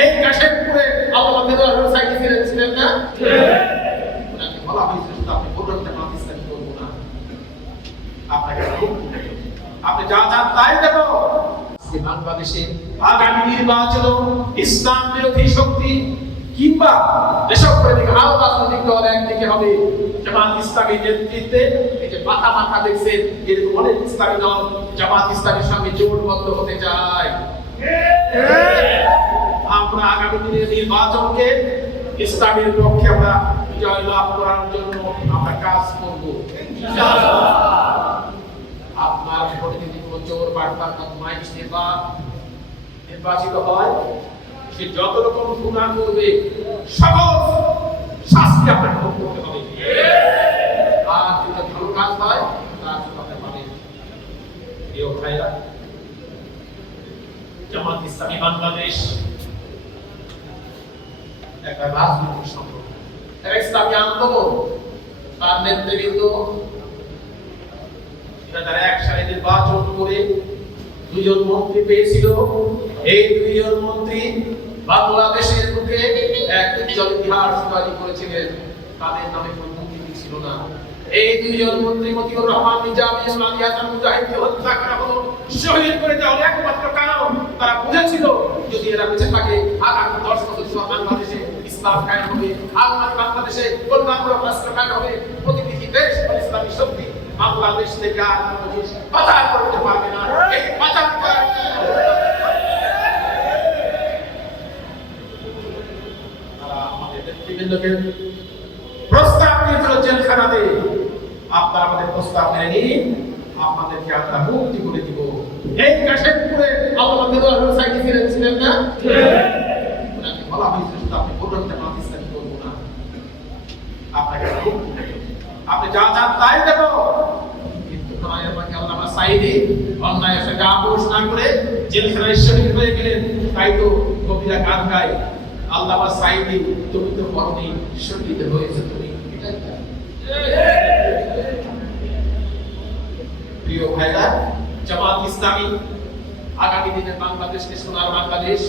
এই কাশেমপুরে আল্লাহ মেদর সাইকে ছিলেন না? ওনাকে বলা হয়েছিল শুধু আপনি বলবেন জামাত ইসলামী করবো না, আপনাকে আপনি যা চান তাই দেব। বাংলাদেশে আগামী নির্বাচন ইসলাম বিরোধী শক্তি কিংবা দেশপ্রেমিক আরো রাজনৈতিক দল একদিকে হবে জামাত ইসলামীর নেতৃত্বে। এই যে মাথা মাথা দেখছেন, এরকম অনেক ইসলামী দল জামাত ইসলামের সঙ্গে জোটবদ্ধ হতে চায়। আমরা আগামী দিনের নির্বাচনকে ইসলামের পক্ষে আমরা বিজয় লাভ করার জন্য আমরা কাজ করব ইনশাআল্লাহ। আপনার প্রতিনিধি চোর বার্তার মাইক নির্বাচিত হয়, সে যত রকম গুনাহ করবে সকল শাস্তি আপনাকে ভোগ করতে হবে। আর যদি ভালো কাজ হয় তার কথা পাবেন। প্রিয় ভাইরা, জামাত ইসলামী বাংলাদেশ একটা রাজনৈতিক সংগঠন, একটা ইসলামী আন্দোলন। তার নেতৃবৃন্দ তারা একসাথে নির্বাচন করে দুজন মন্ত্রী পেয়েছিল। এই দুইজন মন্ত্রী বাংলাদেশের বুকে এক উজ্জ্বল ইতিহাস তৈরি করেছিলেন। তাদের নামে কোনো দুর্নীতি ছিল না। এই দুইজন মন্ত্রী মতিউর রহমান নিজামী এবং আলী হাসান মুজাহিদকে হত্যা করা হলো, শহীদ করে দেওয়া হলো একমাত্র কারণ তারা বুঝেছিল যদি এরা বেঁচে থাকে আগামী 10 বছর বাংলাদেশে ইসলাম কায়েম হবে, আগামী বাংলাদেশে কল্যাণমূলক রাষ্ট্র কায়েম হবে। প্রতিনিধি দেশ ইসলামী শক্তি বাংলাদেশ থেকে আর কোনো জিনিস পাচার করতে পারবে না। এই পাচার করার আমাদের নেতৃবৃন্দকে প্রস্তাব দিয়েছিল জেলখানাতে, আপনারা আমাদের প্রস্তাব মেনে নিন, আপনাদেরকে আমরা মুক্তি করে দিব। এই কাশেমপুরে আল্লাহ মেদর সাইকে ছিলেন না? ওনাকে বলা হয়েছিল শুধু আপনি বলবেন জামাত ইসলামী করবো না, আপনাকে আপনি যা চান তাই দেব। কিন্তু আল্লামা সাঈদী অন্যায়ের সঙ্গে আপোষ না করে জেলখানায় শহীদ হয়ে গেলেন। তাই তো কবিরা গান গায়, আল্লামা সাঈদী তুমি তো মরনি, শহীদ হয়েছে তুমি। প্রিয় ভাইরা, জামাত ইসলামী আগামী দিনে বাংলাদেশকে সোনার বাংলাদেশ,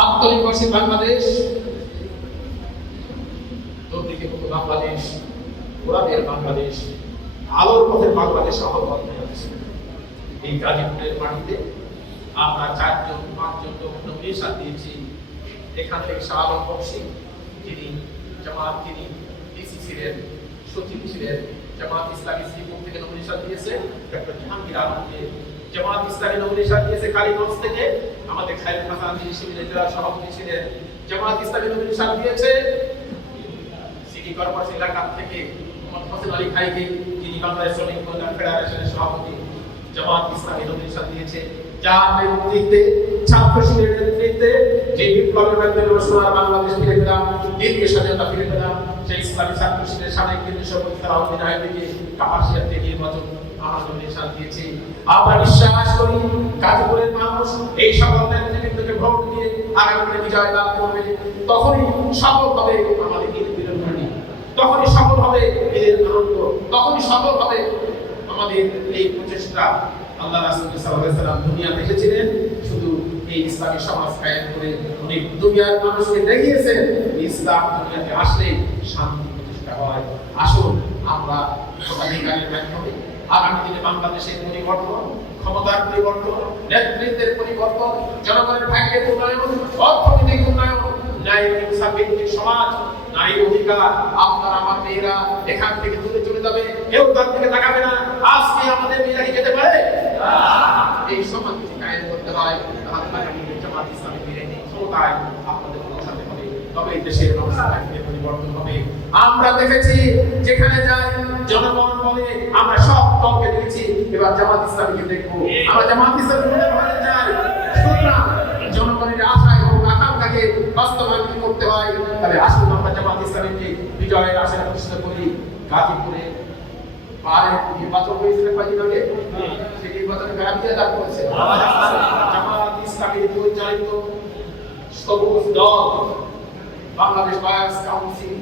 আত্মনির্ভরশীল বাংলাদেশ, দুর্নীতিমুক্ত বাংলাদেশ, কোরআনের বাংলাদেশ, আলোর পথের বাংলাদেশ আহ্বান জানাচ্ছি। এই গাজীপুরের মাটিতে আমরা 4-5 জন নমিনেশন দিয়েছি। এখান থেকে শাহ আলম বক্সি, যিনি ডিসি ছিলেন, সচিব ছিলেন, জামাত ইসলামী শ্রীপুর থেকে নমিনেশন দিয়েছে। ডক্টর জাহাঙ্গীর আলমকে জামাত ইসলামী নমিনেশন দিয়েছে কালীগঞ্জ থেকে। আমাদের খায়রুল হাসান, যিনি শিবিরের জেলা সভাপতি ছিলেন, জামাত ইসলামী নমিনেশন দিয়েছে। সিটি কর্পোরেশন এলাকা থেকে মোহাম্মদ আলী খাইকে, যিনি বাংলাদেশ শ্রমিক কল্যাণ ফেডারেশনের সভাপতি, জামাত ইসলামী নমিনেশন দিয়েছে। যার নেতৃত্বে, ছাত্র শিবিরের নেতৃত্বে যে বিপ্লবের মাধ্যমে সোনার বাংলাদেশ ফিরে পেলাম, দীর্ঘ স্বাধীনতা ফিরে পেলাম, সেই ইসলামী ছাত্র শিবিরের সাবেক কেন্দ্রীয় সভাপতি সালাউদ্দিন আইয়ুবীকে কাপাসিয়াতে নির্বাচন আমরা নমিনেশন দিয়েছি। আমরা বিশ্বাস করি গাজীপুরের মানুষ এই সকল নেতৃবৃন্দকে ভোট দিয়ে আগামী দিনে বিজয় লাভ করবে। তখনই সফল হবে আমাদের ঈদ বিরোধী, তখনই সফল হবে ঈদের আনন্দ, তখনই সফল হবে আমাদের এই প্রচেষ্টা। আল্লাহ রাসূল সাল্লাল্লাহু আলাইহি ওয়াসাল্লাম দুনিয়াতে এসেছিলেন শুধু এই ইসলামী সমাজ কায়েম করে। উনি দুনিয়ার মানুষকে দেখিয়েছেন ইসলাম দুনিয়াতে আসলে শান্তি প্রতিষ্ঠা হয়। আসুন আমরা ভোটাধিকারের মাধ্যমে আগামী দিনে বাংলাদেশের পরিবর্তন, ক্ষমতার পরিবর্তন, নেতৃত্বের পরিবর্তন, জনগণের ভাগ্যের উন্নয়ন, অর্থনৈতিক উন্নয়ন, ন্যায় ইনসাফ ভিত্তিক সমাজ, নারী অধিকার, আপনার আমার মেয়েরা এখান থেকে দূরে চলে যাবে, কেউ তার দিকে তাকাবে না। আজকে আমাদের মেয়েরা কি যেতে পারে? এই সমাজ যদি কায়েম করতে হয় তাহলে আগামী দিনে জামাত ইসলামী ফিরে ক্ষমতায় আপনাদের পৌঁছাতে হবে, তবে এই দেশের অবস্থাকে পরিবর্তন হবে। আমরা দেখেছি যেখানে যাই জনগণ বলে আমরা সব দলকে দেখেছি, এবার জামাত ইসলামীকে দেখবো। আমরা জামাত ইসলামী মনে চাই, সুতরাং জনগণের আশা এবং আকাঙ্ক্ষাকে বাস্তবায়ন করতে হয়। তাহলে আসুন আমরা জামাত ইসলামীকে বিজয়ের আশায় প্রতিষ্ঠা করি। গাজীপুরে পারে নির্বাচন হয়েছিল কয়েকদিন আগে, সেই নির্বাচনে গ্যারান্টি লাভ করেছে জামাত ইসলামীর পরিচালিত সবুজ দল, বাংলাদেশ বায়ার্স কাউন্সিল,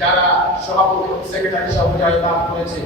যারা সভাপতি সেক্রেটারি সহ বিজয় লাভ করেছে।